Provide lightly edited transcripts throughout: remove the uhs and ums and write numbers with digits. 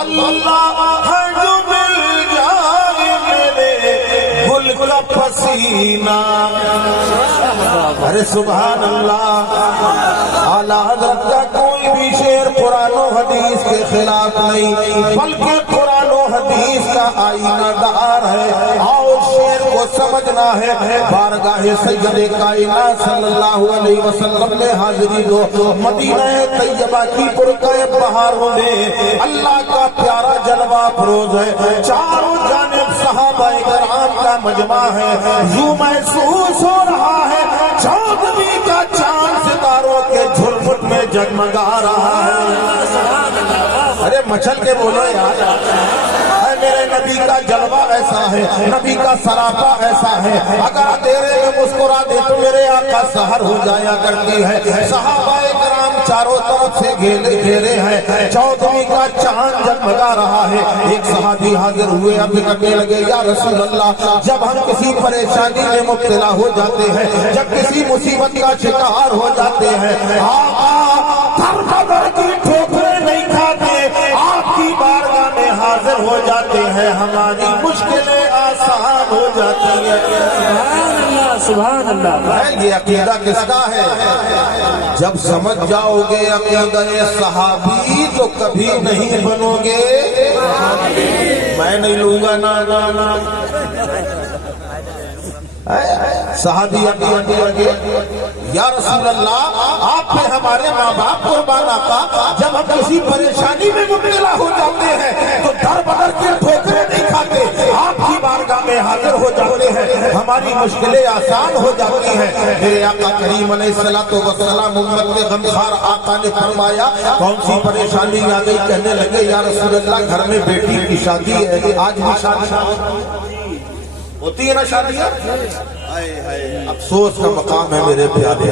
اللہ ہے جو مل جائے میرے گل کا پسینہ. ارے سبحان اللہ. اعلیٰ حضرت کا کوئی بھی شعر قرآن و حدیث کے خلاف نہیں بلکہ قرآن و حدیث کا آئینہ دار ہے. آؤ شعر کو سمجھنا ہے. بارگاہ سید کائنات صلی اللہ علیہ وسلم میں حاضری دو. مدینہ طیبہ کی برقع بہاروں میں اللہ کا پیارا جلوہ افروز ہے. چاروں جانب صحابہ کرام کا مجمع ہے. یوں محسوس ہو رہا ہے چودھویں کا چاند ستاروں کے جھلمٹ میں جگمگا رہا ہے. ارے مچل کے بولو یار. میرے نبی کا جلوہ ایسا ہے, نبی کا سراپا ایسا ہے, اگر اندھیرے میں مسکرا دے تو میرے آقا سحر ہو جایا کرتی ہے. صحابہ کرام چاروں طرف سے گھیرے ہیں. چودھویں کا چاند جگمگا رہا ہے. ایک صحابی حاضر ہوئے عرض کرنے لگے یا رسول اللہ, جب ہم کسی پریشانی میں مبتلا ہو جاتے ہیں, جب کسی مصیبت کا شکار ہو جاتے ہیں, آقا در بدر کی ٹھوکریں نہیں کھاتے, آپ کی بارگاہ میں حاضر ہو جاتے ہیں, ہماری مشکلیں آسان ہو جاتی ہیں. سبحان اللہ. یہ عقیدہ کس کا ہے؟ جب سمجھ جاؤ گے عقیدہ صحابی تو کبھی نہیں بنو گے. میں نہیں لوں گا نا. صحابی یا رسول اللہ آپ پہ ہمارے ماں باپ قربان آقا, جب ہم کسی پریشانی میں مبتلا ہو جاتے ہیں تو در بدر کے ٹھوکریں نہیں کھاتے, آپ کی بارگاہ میں حاضر ہو جاتے ہیں, ہماری مشکلیں آسان ہو جاتی ہیں. میرے آقا کریم علیہ الصلوۃ والسلام امت کے غمخوار آقا نے فرمایا کون سی پریشانی آ گئی؟ کہنے لگے یا رسول اللہ گھر میں بیٹی کی شادی ہے. آج بھی شادی ہوتی ہے نا شادیاں. افسوس کا مقام ہے میرے پیارے.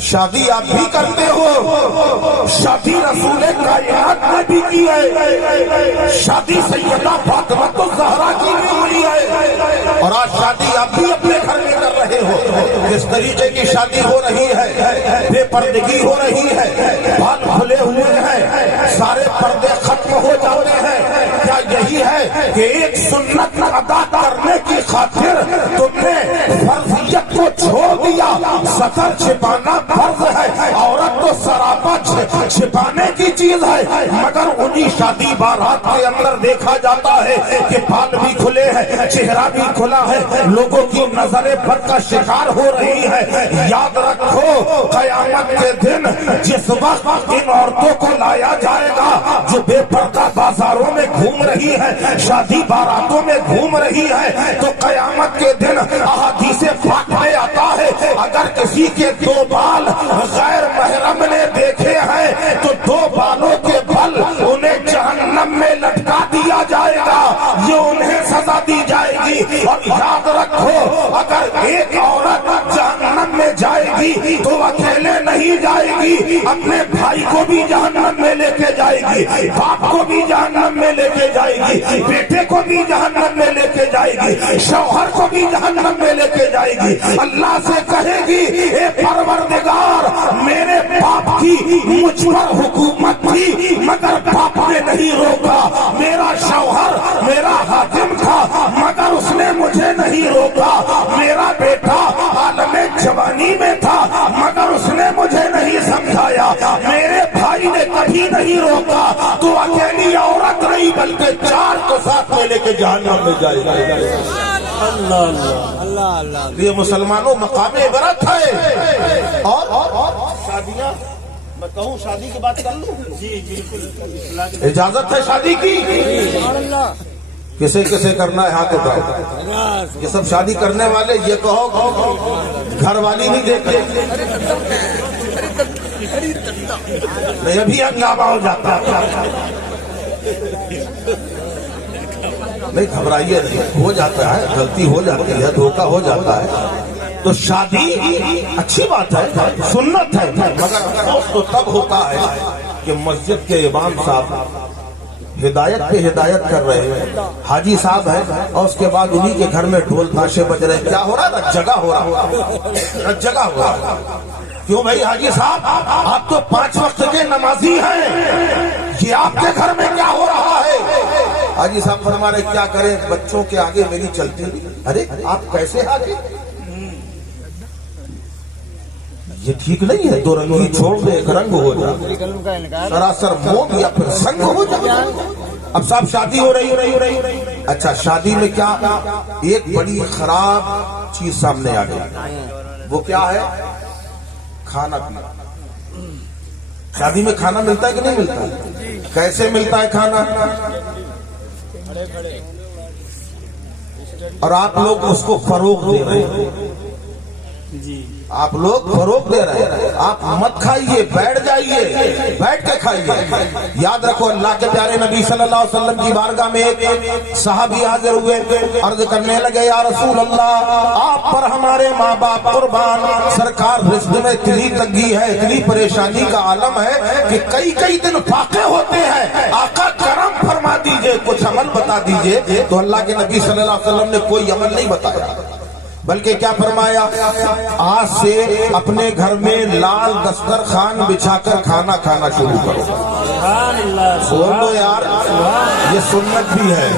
شادی آپ بھی کرتے ہو, شادی رسول کائنات نے بھی کی ہے, شادی سیدہ فاطمہ الزہرا کی بھی ہوئی ہے, اور آج شادی آپ بھی اپنے گھر میں کر رہے ہو. کس طریقے کی شادی ہو رہی ہے؟ بے پردگی ہو رہی ہے, بال کھلے ہوئے ہیں, سارے پردے ختم ہو جاتے ہیں. کیا یہی ہے کہ ایک سنت ادا کرنے کی خاطر تم نے فرضیت کو چھوڑ دیا؟ سطر چھپانا فرض ہے, عورت تو سراپا چھپانے کی چیز ہے, مگر انہی شادی بارات کے اندر دیکھا جاتا ہے کہ بال بھی کھلے ہیں, چہرہ بھی کھلا ہے, لوگوں کی نظر بد کا شکار ہو رہی ہے. یاد رکھو قیامت کے دن جس وقت ان عورتوں کو لایا جائے گا جو بے پردہ بازاروں میں گھوم رہی ہے, شادی باراتوں میں گھوم رہی ہے, تو قیامت کے دن احادیث پاک میں آتا ہے اگر کسی کے دو بال غیر محرم نے دیکھے ہیں تو دو بالوں کے بل انہیں جہنم میں لٹکا دیا جائے گا, یہ انہیں سزا دی جائے گی. اور یاد رکھو اگر ایک عورت جہنم میں جائے گی تو اکیلے نہیں جائے گی, اپنے بھائی کو بھی جہنم میں لے کے جائے گی, باپ کو بھی جہنم میں لے کے جائے گی, بیٹے کو بھی جہنم میں لے کے جائے گی, شوہر کو بھی جہنم میں لے کے جائے گی. اللہ سے کہے گی اے پروردگار میرے باپ کی مجھ پر حکومت تھی مگر باپ نے نہیں روکا, میرا شوہر میرا حاکم تھا مگر اس نے مجھے نہیں روکا, میرا بیٹا عالم جوانی میں تھا مگر اس نے مجھے نہیں سمجھایا, میرے بھائی نے کبھی نہیں روکا, تو اکیلی عورت نہیں بلکہ چار کو ساتھ میں لے کے جہنم میں جائے گا. اللہ اللہ اللہ اللہ. یہ مسلمانوں مقام عبرت ہے. اور شادیاں میں کہوں شادی کی بات کر لوں؟ جی بالکل اجازت ہے شادی کی. کسے کسے کرنا ہے ہاتھ اٹھاؤ. یہ سب شادی کرنے والے یہ کہو گھر والی نہیں دیکھتے, نہیں ابھی ہنگامہ ہو جاتا. نہیں گھبرائیے نہیں, ہو جاتا ہے, غلطی ہو جاتی ہے, دھوکہ ہو جاتا ہے. تو شادی اچھی بات ہے, سنت ہے, مگر افسوس تو تب ہوتا ہے کہ مسجد کے امام صاحب ہدایت پہ ہدایت کر رہے ہیں, حاجی صاحب ہیں, اور اس کے بعد انہی کے گھر میں ڈھول تاشے بج رہے ہیں. کیا ہو رہا ہے؟ جگہ ہو رہا, جگہ ہو رہا. کیوں بھائی حاجی صاحب آپ تو 5 وقت کے نمازی ہیں, کہ آپ کے گھر میں کیا ہو رہا ہے؟ حاجی صاحب فرما رہے کیا کریں بچوں کے آگے میری چلتی نہیں۔ ارے آپ کیسے آگے؟ یہ ٹھیک نہیں ہے، دو رنگی چھوڑ دے ایک رنگ ہو جائے، سراسر موم یا پھر سنگ ہو جائے۔ اب صاحب شادی ہو رہی اچھا شادی میں کیا ایک بڑی خراب چیز سامنے آ گئی، وہ کیا ہے؟ کھانا پینا۔ شادی میں کھانا ملتا ہے کہ نہیں ملتا؟ کیسے ملتا ہے کھانا؟ اور آپ لوگ اس کو فروغ دے رہے ہیں، آپ لوگ فروغ دے رہے ہیں۔ آپ مت کھائیے، بیٹھ جائیے، بیٹھ کے کھائیے۔ یاد رکھو اللہ کے پیارے نبی صلی اللہ علیہ وسلم کی بارگاہ میں ایک صحابی حاضر ہوئے، عرض کرنے لگے یا رسول اللہ آپ پر ہمارے ماں باپ قربان، سرکار رزق میں اتنی تنگی ہے، اتنی پریشانی کا عالم ہے کہ کئی دن فاقے ہوتے ہیں، آقا کرم فرما دیجئے، کچھ عمل بتا دیجئے۔ تو اللہ کے نبی صلی اللہ علیہ وسلم نے کوئی عمل نہیں بتایا، بلکہ کیا فرمایا؟ آج سے اپنے گھر میں لال دسترخوان بچھا کر کھانا کھانا شروع کرو۔ بول دو یار، یہ سنت بھی ہے،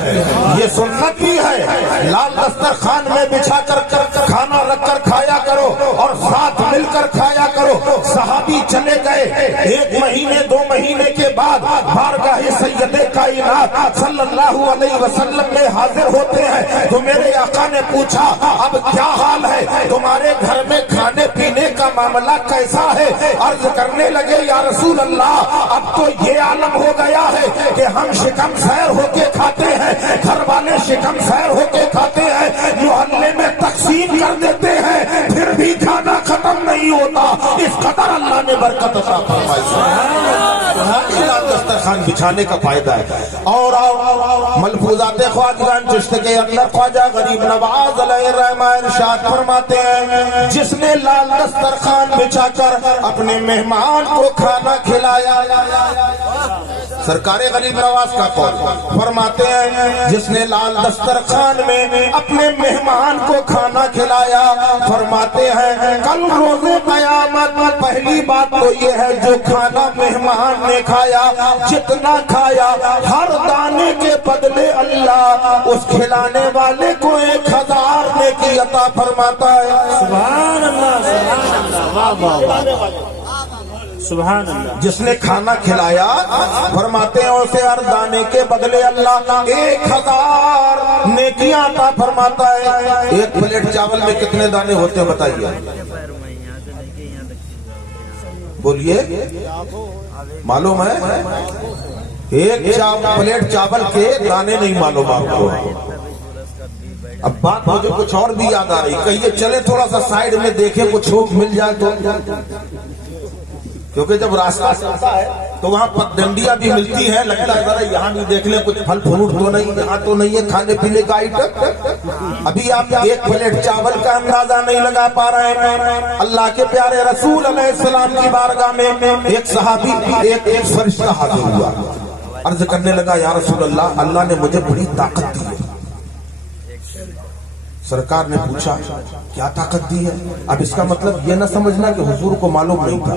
یہ سنت بھی ہے۔ لال دسترخوان میں بچھا کر کھانا رکھ کر کھایا کرو اور ساتھ مل کر کھایا کرو۔ صحابی چلے گئے، 1 مہینے 2 مہینے کے بعد بارگاہ سید کائنات صلی اللہ علیہ وسلم میں حاضر ہوتے ہیں تو میرے آقا نے پوچھا اب کیا حال ہے تمہارے گھر میں کھانے پینے کا معاملہ کیسا ہے؟ عرض کرنے لگے یا رسول اللہ اب تو یہ عالم ہو گیا ہے کہ ہم شکم سیر ہو کے کھاتے ہیں، گھر والے شکم سیر ہو کے کھاتے ہیں، محلے میں تقسیم کر دیتے ہیں، پھر بھی کھانا ختم نہیں ہوتا۔ اس قدر اللہ نے برکت عطا فرمائی۔ دسترخوان بچھانے کا فائدہ ہے۔ اور ملفوظات خواجگان چشت کے اندر خواجہ غریب نواز علیہ الرحمن ارشاد فرماتے ہیں جس نے لال دسترخوان بچھا کر اپنے مہمان کو کھانا کھلایا، سرکار غریب نواز کا قول فرماتے ہیں جس نے لال دسترخوان میں اپنے مہمان کو کھانا کھلایا، فرماتے ہیں کل روز قیامت پہلی بات تو یہ ہے جو کھانا مہمان نے کھایا، جتنا کھایا ہر دانے کے بدلے اللہ اس کھلانے والے کو 1000 نیکی عطا فرماتا ہے۔ سبحان اللہ، سبحان اللہ، سبحان اللہ۔ جس نے کھانا کھلایا فرماتے ہیں اسے ہر دانے کے بدلے اللہ 1000 نیکیاں عطا فرماتا ہے۔ ایک پلیٹ چاول میں کتنے دانے ہوتے ہیں بتائیے؟ بولیے، معلوم ہے؟ ایک پلیٹ چاول کے دانے نہیں معلوم آپ کو۔ اب بات مجھے کچھ اور بھی یاد آ رہی، کہیے چلے تھوڑا سا سائیڈ میں دیکھیں کچھ چھوک مل جائے تو، کیونکہ جب راستہ چلتا ہے تو وہاں پگڈنڈیاں بھی ملتی ہیں، لگتا ہے ذرا یہاں بھی دیکھ لیں کچھ پھل فروٹ تو نہیں، یہاں تو نہیں ہے کھانے پینے کا آئٹم۔ ابھی آپ ایک پلیٹ چاول کا اندازہ نہیں لگا پا رہے ہیں۔ اللہ کے پیارے رسول علیہ السلام کی بارگاہ میں ایک صحابی ایک فرشتہ حاضر ہوا، عرض کرنے لگا یا رسول اللہ اللہ نے مجھے بڑی طاقت دی ہے۔ سرکار نے پوچھا کیا طاقت دی ہے؟ اب اس کا مطلب یہ نہ سمجھنا کہ حضور کو معلوم نہیں تھا۔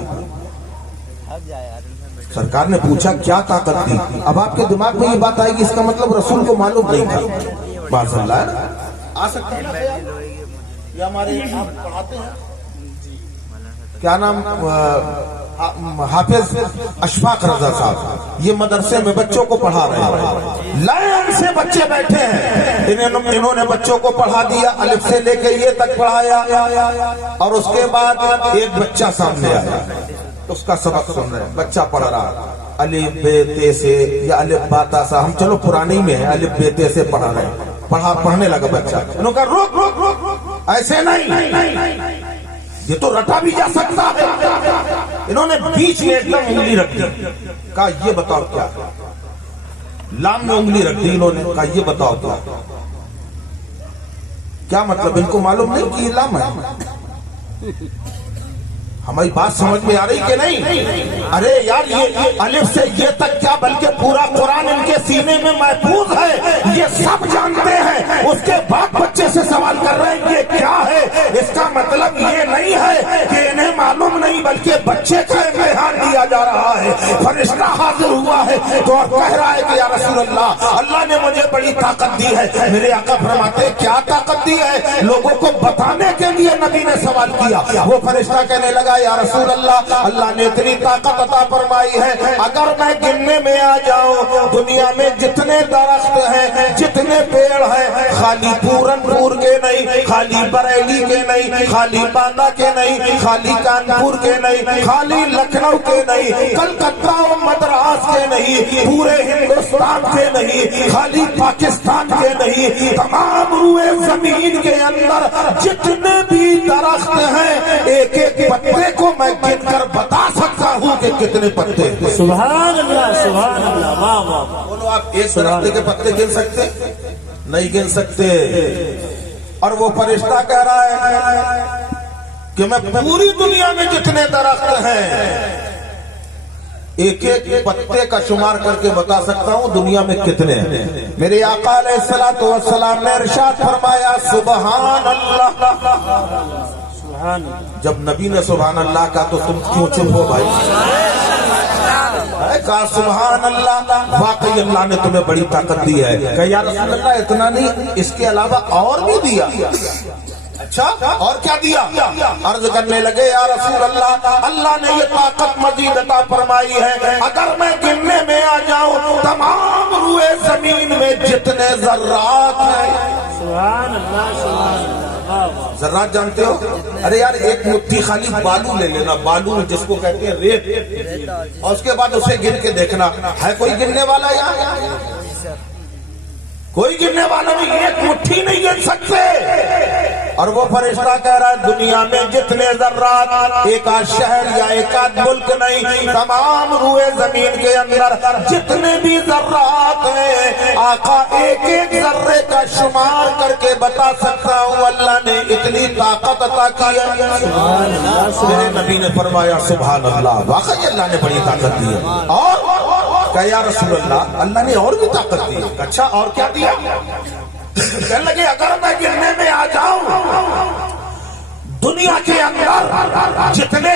سرکار نے پوچھا کیا طاقت دی، اب آپ کے دماغ میں یہ بات آئے گی اس کا مطلب رسول کو معلوم نہیں تھا۔ معاذ اللہ ہے نا، آ سکتا ہے یہ ہمارے آپ پڑھاتے ہیں کیا نام حافظ اشفاق رضا صاحب، یہ مدرسے میں بچوں کو پڑھا رہے ہیں، لائن سے بچے بیٹھے ہیں، انہوں نے بچوں کو پڑھا دیا، الف سے لے کے یہ تک پڑھایا، اور اس کے بعد ایک بچہ سامنے آیا، اس کا سبق سن رہے ہیں، بچہ پڑھ رہا الف بے تے سے یا الف با تا سا، ہم چلو پرانی میں ہے، الف بے تے سے پڑھا رہے ہیں، پڑھنے لگا بچہ، انہوں نے کہا روک روک روک، ایسے نہیں، یہ تو رٹا بھی جا سکتا ہے۔ انہوں نے بیچ میں ایک دم انگلی رکھ دی، کہا یہ بتاؤ کیا، لام میں انگلی رکھ دی انہوں نے، کہا یہ بتاؤ کیا مطلب، ان کو معلوم نہیں کہ یہ لام ہے؟ ہماری بات سمجھ میں آ رہی کہ نہیں؟ ارے یار یہ الف سے یہ تک کیا بلکہ پورا قرآن ان کے سینے میں محفوظ ہے، یہ سب جانتے ہیں، اس کے بعد بچے سے سوال کر رہے ہیں یہ کیا ہے؟ اس کا مطلب یہ نہیں ہے کہ انہیں معلوم نہیں، بلکہ بچے کا امتحان دیا جا رہا ہے، فرشتہ حاضر ہوا ہے تو اور کہہ رہا ہے کہ یا رسول اللہ، اللہ نے مجھے بڑی طاقت دی ہے۔ میرے آقا فرماتے کیا طاقت دی ہے؟ لوگوں کو بتانے کے لیے نبی نے سوال کیا۔ وہ فرشتہ کہنے لگا یا رسول اللہ، اللہ نے اتنی طاقت عطا فرمائی ہے، اگر میں گننے میں آ جاؤں دنیا میں جتنے درخت ہیں، جتنے پیڑ ہیں، خالی پورن پور کے نہیں، خالی بریلی کے نہیں، خالی باندہ کے نہیں، خالی کانپور کے نہیں، خالی لکھنؤ کے نہیں، کلکتہ و مدراس کے نہیں، پورے ہندوستان کے نہیں، خالی پاکستان کے نہیں، تمام روئے زمین کے اندر جتنے بھی درخت ہیں، ایک ایک پتے کو میں گن کر بتا سکتا ہوں کہ کتنے پتے ہیں۔ سبحان اللہ سبحان اللہ، واہ واہ۔ بولو آپ ایک درخت کے پتے گن سکتے؟ نہیں گن سکتے۔ اور وہ فرشتہ کہہ رہا ہے کہ میں پوری دنیا میں جتنے درخت ہیں ایک ایک پتے کا شمار کر کے بتا سکتا ہوں دنیا میں کتنے ہیں۔ میرے آقا علیہ الصلوۃ والسلام نے ارشاد فرمایا سبحان اللہ۔ سبحان اللہ۔ جب نبی نے سبحان اللہ کہا تو تم کیوں چپ ہو بھائی؟ کہا سبحان اللہ، واقعی اللہ نے تمہیں بڑی طاقت دی ہے۔ کہ یا رسول اللہ اتنا نہیں، اس کے علاوہ اور بھی دیا۔ اچھا اور کیا دیا؟ عرض کرنے لگے یا رسول اللہ، اللہ نے یہ طاقت مزید عطا فرمائی ہے، اگر میں گننے میں آ جاؤں تمام روئے زمین میں جتنے ذرات ہیں۔ سبحان اللہ سبحان اللہ۔ ذرات جانتے ہو؟ ارے یار ایک مٹھی خالی بالو لے لینا، بالو جس کو کہتے ہیں ریت، اور اس کے بعد اسے گن کے دیکھنا ہے کوئی گننے والا یہاں؟ کوئی گننے والا بھی ایک مٹھی نہیں گن سکتے۔ اور وہ فرشتہ کہہ رہا ہے دنیا میں جتنے ذرات، ایک آدھ شہر یا ایک آدھ ملک نہیں، تمام روئے زمین کے اندر جتنے بھی ذرات ہیں، آقا ایک ایک ذرے کا شمار کر کے بتا سکتا ہوں اللہ نے اتنی طاقت عطا کی ہے۔ میرے نبی نے فرمایا سبحان اللہ، واقعی اللہ نے بڑی طاقت دی ہے۔ اور کہ یا رسول اللہ، اللہ نے اور بھی طاقت دی ہے۔ اچھا اور کیا دیا؟ کہنے لگے اگر میں گرنے میں آ جاؤں دنیا کے اندر جتنے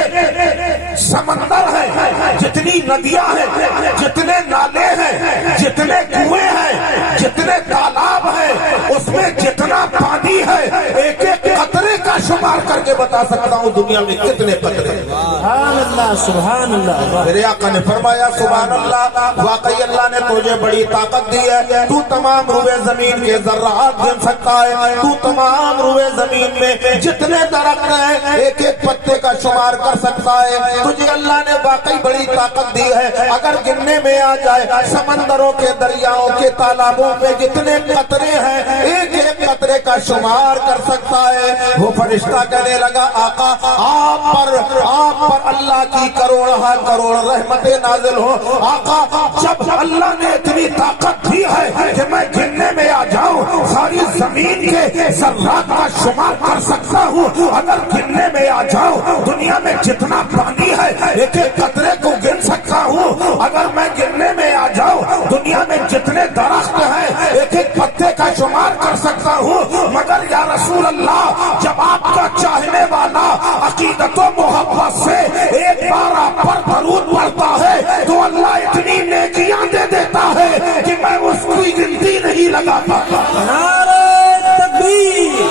سمندر ہیں، جتنی ندیاں ہیں، جتنے نالے ہیں، جتنے کنویں ہیں، جتنے تالاب ہیں، اس میں جتنا پانی ہے ایک ایک قطرے کا شمار کر کے بتا سکتا ہوں دنیا میں کتنے قطرے ہیں۔ سبحان اللہ سبحان اللہ۔ میرے آقا نے فرمایا سبحان اللہ، واقعی اللہ نے تجھے بڑی طاقت دی ہے، تو تمام روئے زمین کے ذرات گن سکتا ہے، تو تمام روئے زمین میں جتنے درخت ہیں ایک ایک پتے کا شمار کر سکتا ہے، تجھے اللہ نے واقعی بڑی طاقت دی ہے، اگر گننے میں آ جائے سمندروں کے دریاؤں کے تالابوں میں جتنے قطرے ہیں ایک ایک قطرے کا شمار کر سکتا ہے۔ وہ فرشتہ کہنے لگا آقا آپ پر اللہ کی کروڑ رحمتیں نازل ہو۔ آقا جب اللہ نے اتنی طاقت دی ہے کہ میں گننے میں آ جاؤں ساری زمین کے ذرات کا شمار کر سکتا ہوں، اگر گننے میں آ جاؤں دنیا میں جتنا پانی ہے ایک ایک قطرے کو گن سکتا ہوں، اگر میں گننے میں آ جاؤں دنیا میں جتنے درخت ہیں ایک ایک پتے کا شمار کر سکتا ہوں، مگر یا رسول اللہ جب آپ کا چاہنے والا عقیدت و محبت سے ایک بار آپ پر درود پڑھتا ہے تو اللہ اتنی نیکیاں دے دیتا ہے کہ میں اس کی گنتی نہیں لگا پاتا۔ نعرہ تکبیر،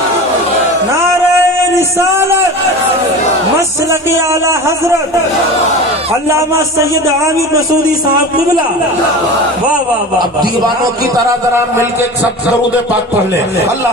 نعرہ رسالت، مسلک اعلی حضرت علامہ سید عامر مسعودی صاحب قبلہ۔ واہ واہ واہ۔ اب دیوانوں کی طرح ذرا مل کے سب درود پاک پڑھ لیں۔ اللہ